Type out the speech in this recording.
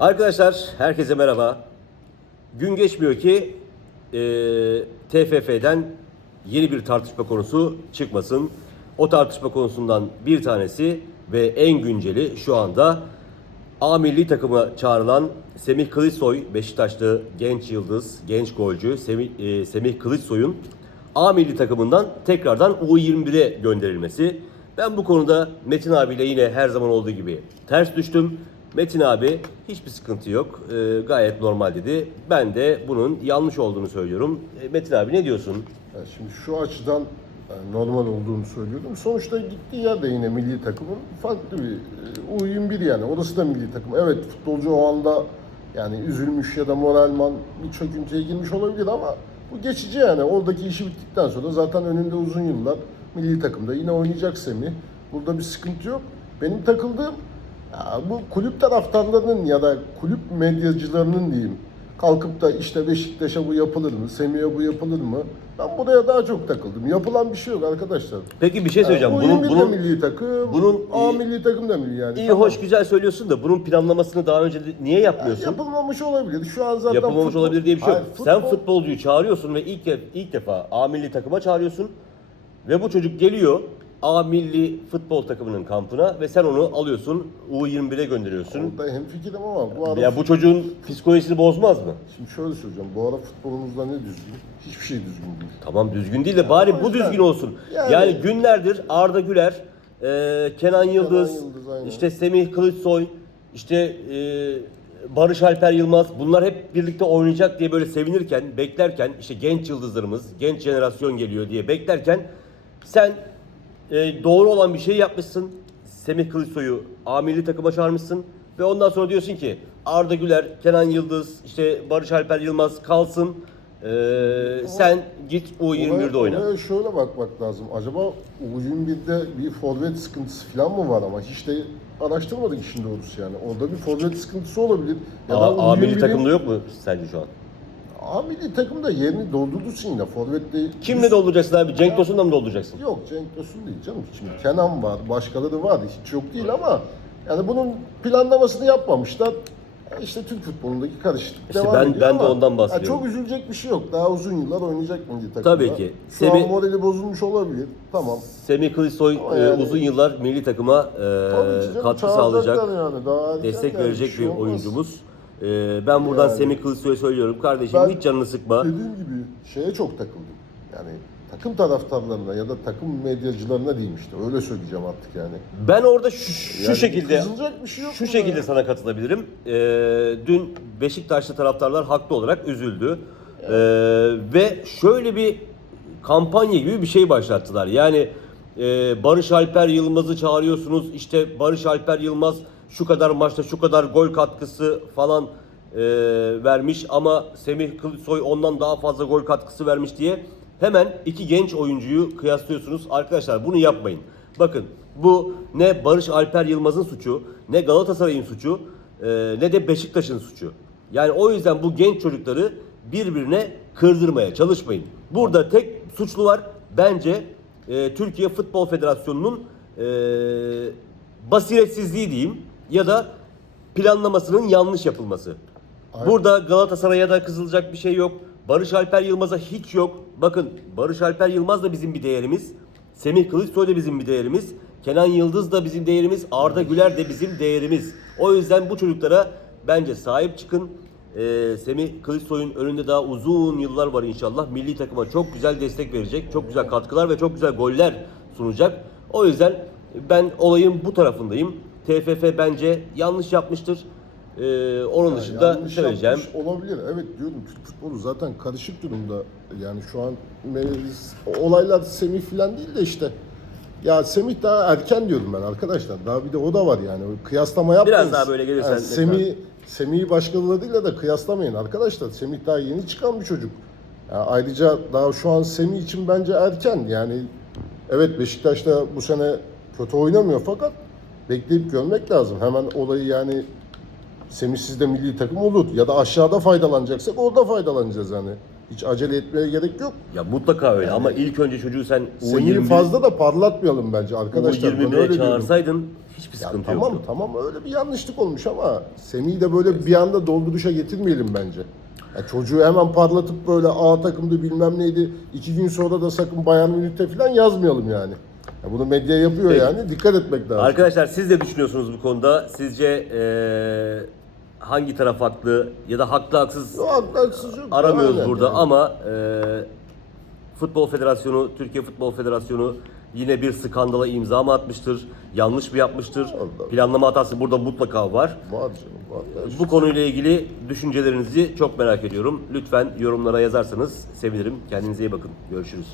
Arkadaşlar herkese merhaba. Gün geçmiyor ki e, TFF'den yeni bir tartışma konusu çıkmasın. O tartışma konusundan bir tanesi ve en günceli şu anda A milli takıma çağrılan Semih Kılıçsoy, Beşiktaşlı genç yıldız, genç golcü Semih, e, Semih Kılıçsoy'un A milli takımından tekrardan U21'e gönderilmesi. Ben bu konuda Metin abiyle yine her zaman olduğu gibi ters düştüm. Metin abi hiçbir sıkıntı yok, e, gayet normal dedi. Ben de bunun yanlış olduğunu söylüyorum. E, Metin abi ne diyorsun? Yani şimdi şu açıdan e, normal olduğunu söylüyordum. Sonuçta gittiği yerde yine milli takımın farklı bir e, U21 yani. Orası da milli takım. Evet futbolcu o anda yani üzülmüş ya da moralman bir çöküntüye girmiş olabilir ama bu geçici yani. Oradaki işi bittikten sonra zaten önünde uzun yıllar milli takımda yine oynayacak Semih. Burada bir sıkıntı yok. Benim takıldığım bu kulüp taraftarlarının ya da kulüp medyacılarının diyeyim kalkıp da işte Beşiktaş'a bu yapılır mı, Semih'e bu yapılır mı? Ben buraya daha çok takıldım. Yapılan bir şey yok arkadaşlar. Peki bir şey söyleyeceğim. Yani Bunun, U21 de bunun milli takım, bunun A iyi- milli takım da milli yani. iyi Tamam. hoş güzel söylüyorsun da bunun planlamasını daha önce niye yapmıyorsun? Yapılmamış olabilir. Şu an zaten Yapılmamış futbol- olabilir diye bir şey yok. Hayır, Sen futbol- futbolcuyu çağırıyorsun ve ilk ilk defa A milli takıma çağırıyorsun ve bu çocuk geliyor A milli futbol takımının kampına ve sen onu alıyorsun U21'e gönderiyorsun. Orada hemfikirim ama bu ara Ya bu çocuğun psikolojisini bozmaz mı? Şimdi şöyle söyleyeceğim. Bu ara futbolumuzda ne düzgün? Hiçbir şey düzgün değil. Tamam düzgün değil de bari bu yüzden- düzgün olsun. Yani, Yani- günlerdir Arda Güler, e, Kenan Yıldız, Yıldız, aynen. işte Semih Kılıçsoy, işte e, Barış Alper Yılmaz bunlar hep birlikte oynayacak diye böyle sevinirken, beklerken işte genç yıldızlarımız, genç jenerasyon geliyor diye beklerken sen e, doğru olan bir şey yapmışsın. Semih Kılıçsoy'u A milli takıma çağırmışsın ve ondan sonra diyorsun ki Arda Güler, Kenan Yıldız, işte Barış Alper Yılmaz kalsın. E, sen git U21'de Olaya- oyna. olaya şöyle bakmak lazım. Acaba U21'de bir forvet sıkıntısı falan mı var ama hiç de araştırmadık işin doğrusu yani. Orada bir forvet sıkıntısı olabilir. Ya da A, A milli U21'in takımda yok mu sence şu an? A milli takımda yerini doldurursun yine. Forvet değil. Kimle dolduracaksın abi? Cenk Tosun'la mı dolduracaksın? Yok Cenk Tosun değil canım. Şimdi Kenan var, başkaları var. Hiç yok değil ama yani bunun planlamasını yapmamışlar. İşte Türk futbolundaki karışıklık İşte devam ben- ediyor ben de ama ondan bahsediyorum. ya çok üzülecek bir şey yok. Daha uzun yıllar oynayacak milli takımda. Tabii ki. Şu Semih- an morali bozulmuş olabilir. Tamam. Semih Kılıçsoy Ama e, yani- uzun yıllar milli takıma e, Tabii ki canım, katkı çağıracaklar sağlayacak, yani. Daha erken destek yani, verecek bir şey bir olmaz. oyuncumuz. E, ben buradan Yani. Semih Kılıçsoy'a söylüyorum. Kardeşim Ben- hiç canını sıkma. Dediğim gibi şeye çok takıldım. Yani takım taraftarlarına ya da takım medyacılarına diyeyim işte. Öyle söyleyeceğim artık yani. Ben orada şu, şu Yani şekilde kızılacak bir şey yok şu şekilde ya. sana katılabilirim. E, dün Beşiktaşlı taraftarlar haklı olarak üzüldü. E, ve şöyle bir kampanya gibi bir şey başlattılar. Yani e, Barış Alper Yılmaz'ı çağırıyorsunuz. İşte Barış Alper Yılmaz şu kadar maçta şu kadar gol katkısı falan e, vermiş ama Semih Kılıçsoy ondan daha fazla gol katkısı vermiş diye hemen iki genç oyuncuyu kıyaslıyorsunuz. Arkadaşlar bunu yapmayın. Bakın bu ne Barış Alper Yılmaz'ın suçu, ne Galatasaray'ın suçu, e, ne de Beşiktaş'ın suçu. Yani o yüzden bu genç çocukları birbirine kırdırmaya çalışmayın. Burada tek suçlu var bence e, Türkiye Futbol Federasyonu'nun e, basiretsizliği diyeyim ya da planlamasının yanlış yapılması. Aynen. Burada Galatasaray'a da kızılacak bir şey yok. Barış Alper Yılmaz'a hiç yok. Bakın Barış Alper Yılmaz da bizim bir değerimiz. Semih Kılıçsoy da bizim bir değerimiz. Kenan Yıldız da bizim değerimiz. Arda Güler de bizim değerimiz. O yüzden bu çocuklara bence sahip çıkın. Ee, Semih Kılıçsoy'un önünde daha uzun yıllar var inşallah. Milli takıma çok güzel destek verecek. Çok güzel katkılar ve çok güzel goller sunacak. O yüzden ben olayın bu tarafındayım. TFF bence yanlış yapmıştır. Ee, onun dışında yanlış söyleyeceğim. olabilir. Evet diyorum Türk futbolu zaten karışık durumda. Yani şu an me- olaylar Semih falan değil de işte. Ya Semih daha erken diyorum ben arkadaşlar. Daha bir de o da var yani. Kıyaslama yapmayın. Biraz daha böyle gelirsen Yani. Semih Semih'i başkalarıyla da kıyaslamayın arkadaşlar. Semih daha yeni çıkan bir çocuk. Ya ayrıca daha şu an Semih için bence erken. Yani evet Beşiktaş'ta bu sene kötü oynamıyor fakat bekleyip görmek lazım. Hemen olayı yani Semihsiz de milli takım olur. Ya da aşağıda faydalanacaksak orada faydalanacağız yani. Hiç acele etmeye gerek yok. Ya mutlaka öyle ama ilk önce çocuğu sen Semih'i U21 fazla da parlatmayalım bence arkadaşlar. Ben öyle U21'e diyorum. çağırsaydın hiçbir Ya sıkıntı tamam yoktu. tamam öyle bir yanlışlık olmuş ama Semih'i de böyle bir anda dolduruşa getirmeyelim bence. Ya çocuğu hemen parlatıp böyle A takımdı bilmem neydi. iki gün sonra da sakın Bayern Münih'te falan yazmayalım yani. Ya bunu medya yapıyor Peki. yani. Dikkat etmek lazım. Arkadaşlar siz ne düşünüyorsunuz bu konuda? Sizce eee, hangi taraf haklı ya da haklı haksız Yok, haksız yok. aramıyoruz Aynen burada yani. ama eee, Futbol Federasyonu, Türkiye Futbol Federasyonu yine bir skandala imza mı atmıştır? Yanlış mı yapmıştır? Vallahi. Planlama hatası burada mutlaka var. Var canım var. Bu konuyla ilgili düşüncelerinizi çok merak ediyorum. Lütfen yorumlara yazarsanız sevinirim. Kendinize iyi bakın. Görüşürüz.